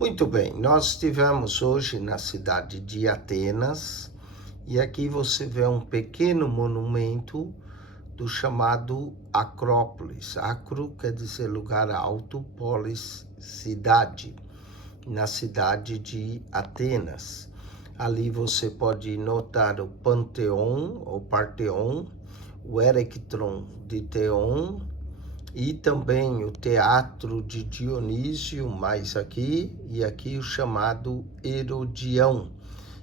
Muito bem, nós estivemos hoje na cidade de Atenas e aqui você vê um pequeno monumento do chamado Acrópolis. Acro quer dizer lugar alto, polis, cidade, na cidade de Atenas. Ali você pode notar o Panteão, ou Parthenon, o Erectron de Theon, e também o Teatro de Dionísio, mais aqui, e aqui o chamado Herodião,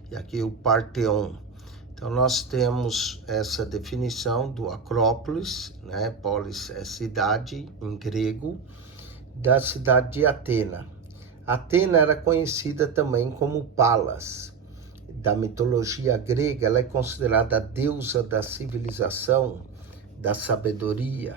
e aqui o Parthenon. Então nós temos essa definição do Acrópolis, né? Polis é cidade em grego, da cidade de Atena. Atena era conhecida também como Palas. Da mitologia grega, ela é considerada a deusa da civilização, da sabedoria,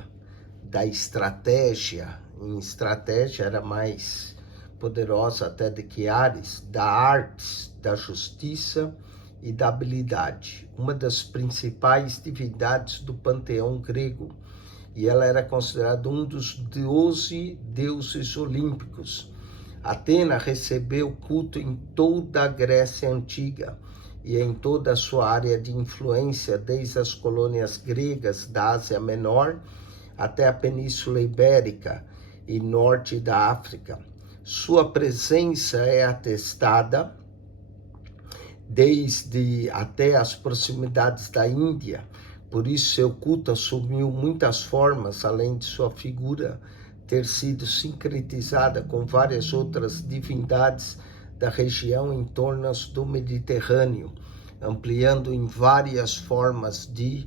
da estratégia. Em estratégia era mais poderosa até do que Ares, da arte, da justiça e da habilidade. Uma das principais divindades do panteão grego, e ela era considerada um dos 12 deuses olímpicos. Atena recebeu culto em toda a Grécia Antiga e em toda a sua área de influência, desde as colônias gregas da Ásia Menor até a Península Ibérica e norte da África. Sua presença é atestada desde até as proximidades da Índia, por isso seu culto assumiu muitas formas, além de sua figura ter sido sincretizada com várias outras divindades da região em torno do Mediterrâneo, ampliando em várias formas de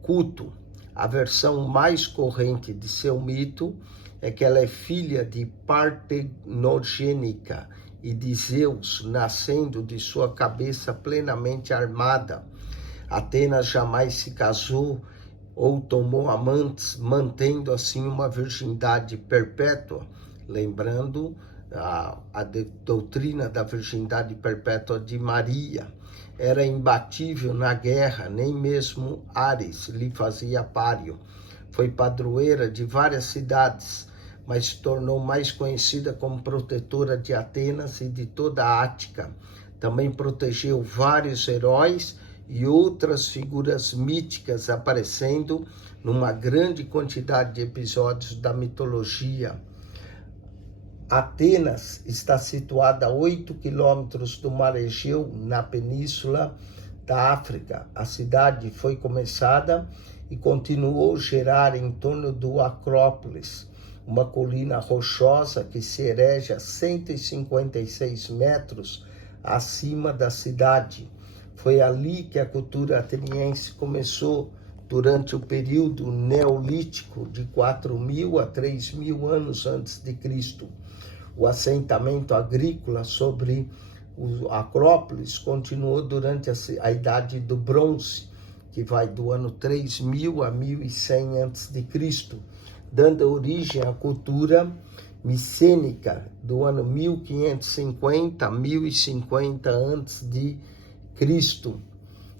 culto. A versão mais corrente de seu mito é que ela é filha de Partenogênica e de Zeus, nascendo de sua cabeça plenamente armada. Atenas jamais se casou ou tomou amantes, mantendo assim uma virgindade perpétua, lembrando a doutrina da virgindade perpétua de Maria. Era imbatível na guerra, nem mesmo Ares lhe fazia páreo. Foi padroeira de várias cidades, mas se tornou mais conhecida como protetora de Atenas e de toda a Ática. Também protegeu vários heróis e outras figuras míticas, aparecendo numa grande quantidade de episódios da mitologia. Atenas está situada a 8 quilômetros do Mar Egeu, na península da África. A cidade foi começada e continuou a gerar em torno do Acrópolis, uma colina rochosa que se erege a 156 metros acima da cidade. Foi ali que a cultura ateniense começou durante o período neolítico de 4.000 a 3.000 anos antes de Cristo. O assentamento agrícola sobre o Acrópolis continuou durante a Idade do Bronze, que vai do ano 3.000 a 1.100 a.C., dando origem à cultura micênica do ano 1550 a 1050 a.C.,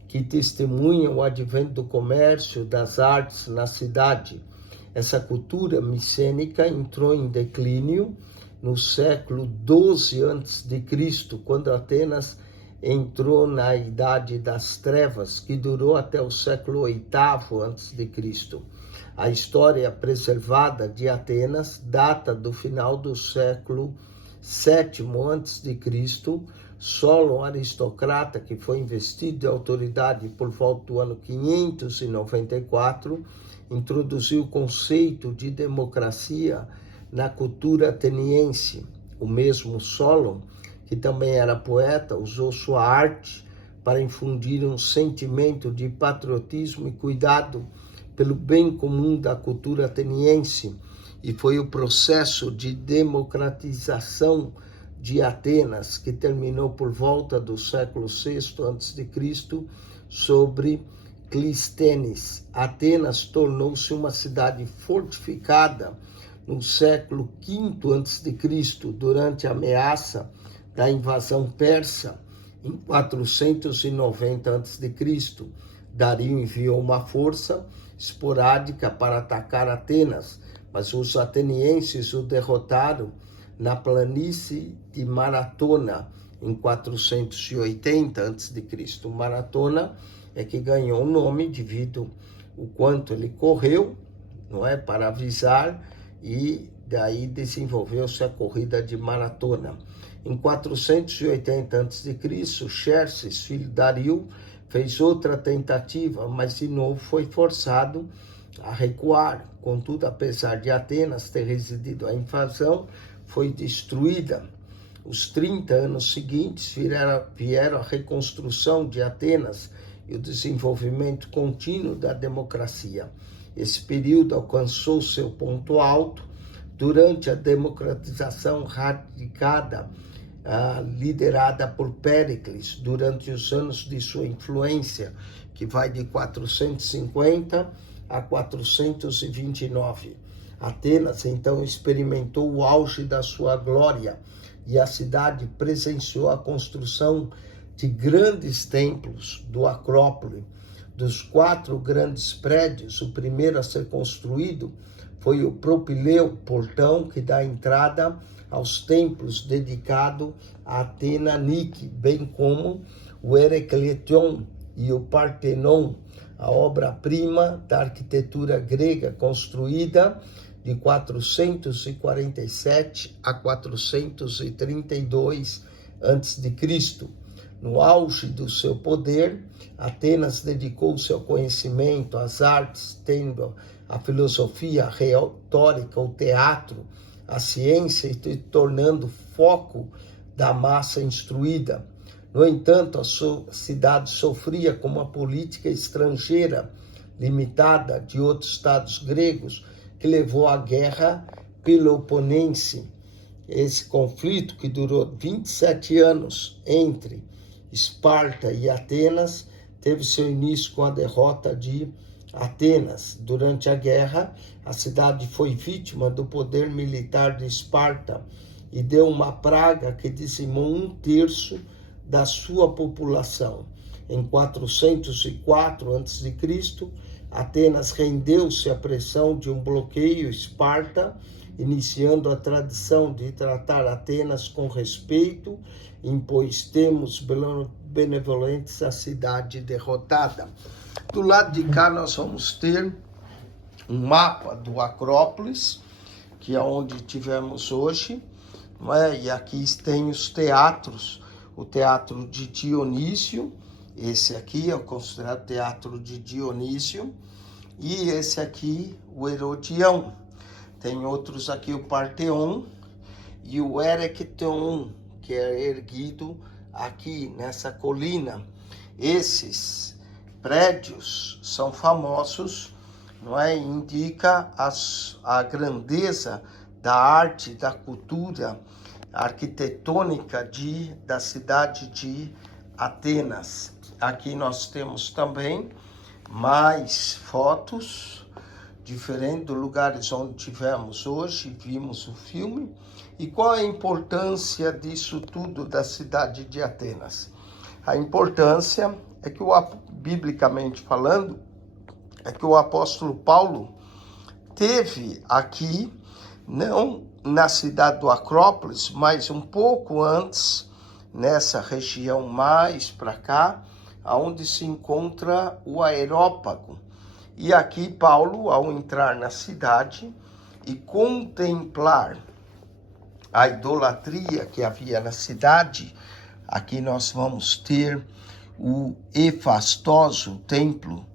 que testemunha o advento do comércio, das artes na cidade. Essa cultura micênica entrou em declínio no século XII a.C., quando Atenas entrou na Idade das Trevas, que durou até o século VIII a.C. A história preservada de Atenas data do final do século VII a.C., Solon, aristocrata que foi investido de autoridade por volta do ano 594, introduziu o conceito de democracia na cultura ateniense. O mesmo Solon, que também era poeta, usou sua arte para infundir um sentimento de patriotismo e cuidado pelo bem comum da cultura ateniense, e foi o processo de democratização de Atenas, que terminou por volta do século VI a.C., sobre Clístenes. Atenas tornou-se uma cidade fortificada no século V a.C., durante a ameaça da invasão persa, em 490 a.C. Dario enviou uma força esporádica para atacar Atenas, mas os atenienses o derrotaram na planície de Maratona, em 480 a.C. Maratona é que ganhou o nome devido ao quanto ele correu, não é, para avisar, e daí desenvolveu-se a corrida de Maratona. Em 480 a.C., Xerxes, filho de Dario, fez outra tentativa, mas de novo foi forçado a recuar. Contudo, apesar de Atenas ter resistido à invasão, foi destruída. Os 30 anos seguintes vieram a reconstrução de Atenas e o desenvolvimento contínuo da democracia. Esse período alcançou seu ponto alto durante a democratização radicada, liderada por Péricles, durante os anos de sua influência, que vai de 450 a 429. Atenas, então, experimentou o auge da sua glória e a cidade presenciou a construção de grandes templos do Acrópole. Dos 4 grandes prédios, o primeiro a ser construído foi o Propileu, portão que dá entrada aos templos dedicados a Atena Nike, bem como o Heracleion e o Partenon, a obra-prima da arquitetura grega construída de 447 a 432 a.C. No auge do seu poder, Atenas dedicou seu conhecimento às artes, tendo a filosofia, a retórica, o teatro, a ciência e se tornando foco da massa instruída. No entanto, a cidade sofria com uma política estrangeira limitada de outros estados gregos, que levou à Guerra Peloponense. Esse conflito, que durou 27 anos entre Esparta e Atenas, teve seu início com a derrota de Atenas. Durante a guerra, a cidade foi vítima do poder militar de Esparta e deu uma praga que dizimou 1/3 da sua população. Em 404 a.C., Atenas rendeu-se à pressão de um bloqueio Esparta, iniciando a tradição de tratar Atenas com respeito, impôs termos benevolentes à cidade derrotada. Do lado de cá nós vamos ter um mapa do Acrópolis, que é onde tivemos hoje, não é? E aqui tem os teatros, o teatro de Dionísio, esse aqui é o considerado teatro de Dionísio, e esse aqui o Herodião. Tem outros aqui, o Parteon e o Heracleion, que é erguido aqui nessa colina. Esses prédios são famosos, não é? Indica a grandeza da arte, da cultura arquitetônica da cidade de Atenas. Aqui nós temos também mais fotos diferente dos lugares onde tivemos hoje, vimos o filme. E qual é a importância disso tudo da cidade de Atenas? A importância é que, biblicamente falando, é que o apóstolo Paulo teve aqui, não na cidade do Acrópolis, mas um pouco antes, nessa região mais para cá, onde se encontra o Areópago. E aqui Paulo, ao entrar na cidade e contemplar a idolatria que havia na cidade, aqui nós vamos ter o Efastoso Templo,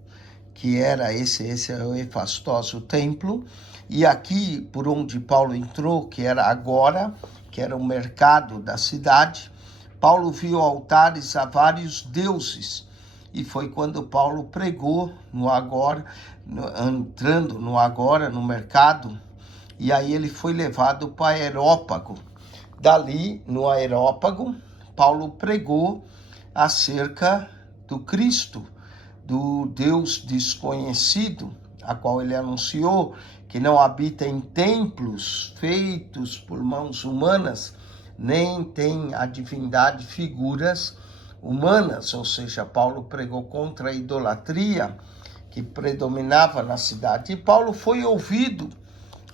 que era esse é o Efastoso Templo, e aqui por onde Paulo entrou, que era agora, que era o mercado da cidade, Paulo viu altares a vários deuses. E foi quando Paulo pregou no agora, entrando no agora, no mercado, e aí ele foi levado para o Areópago. Dali, no Areópago, Paulo pregou acerca do Cristo, do Deus desconhecido, a qual ele anunciou que não habita em templos feitos por mãos humanas, nem tem a divindade figuras humanas, ou seja, Paulo pregou contra a idolatria que predominava na cidade. E Paulo foi ouvido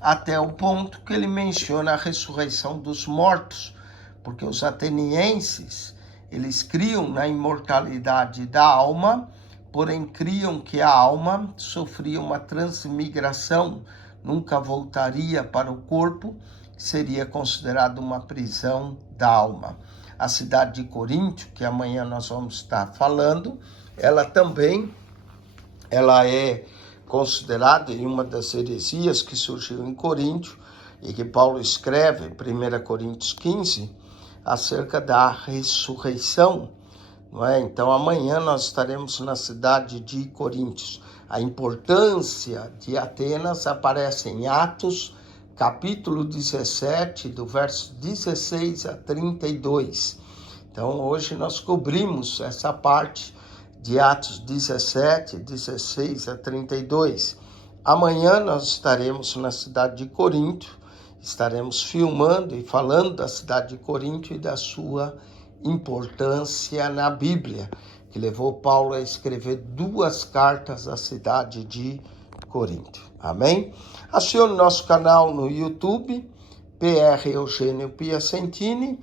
até o ponto que ele menciona a ressurreição dos mortos, porque os atenienses, eles criam na imortalidade da alma, porém criam que a alma sofria uma transmigração, nunca voltaria para o corpo, seria considerado uma prisão da alma. A cidade de Coríntio, que amanhã nós vamos estar falando, ela é considerada em uma das heresias que surgiu em Coríntio, e que Paulo escreve, 1 Coríntios 15, acerca da ressurreição, não é? Então amanhã nós estaremos na cidade de Coríntios. A importância de Atenas aparece em Atos, capítulo 17, do verso 16 a 32. Então hoje nós cobrimos essa parte de Atos 17, 16 a 32. Amanhã nós estaremos na cidade de Corinto, estaremos filmando e falando da cidade de Corinto e da sua importância na Bíblia, que levou Paulo a escrever 2 cartas à cidade de Corinto. Amém? Acione nosso canal no YouTube, PR Eugênio Piacentini,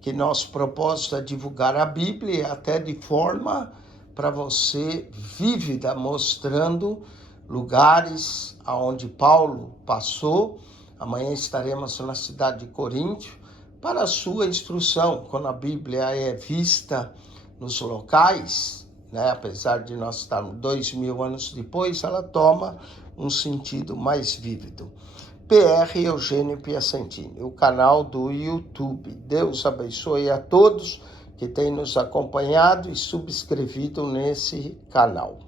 que nosso propósito é divulgar a Bíblia até de forma para você vívida, mostrando lugares aonde Paulo passou. Amanhã estaremos na cidade de Coríntio para a sua instrução. Quando a Bíblia é vista nos locais, né, apesar de nós estarmos 2000 anos depois, ela toma um sentido mais vívido. PR Eugênio Piacentini, o canal do YouTube. Deus abençoe a todos que têm nos acompanhado e subscrevido nesse canal.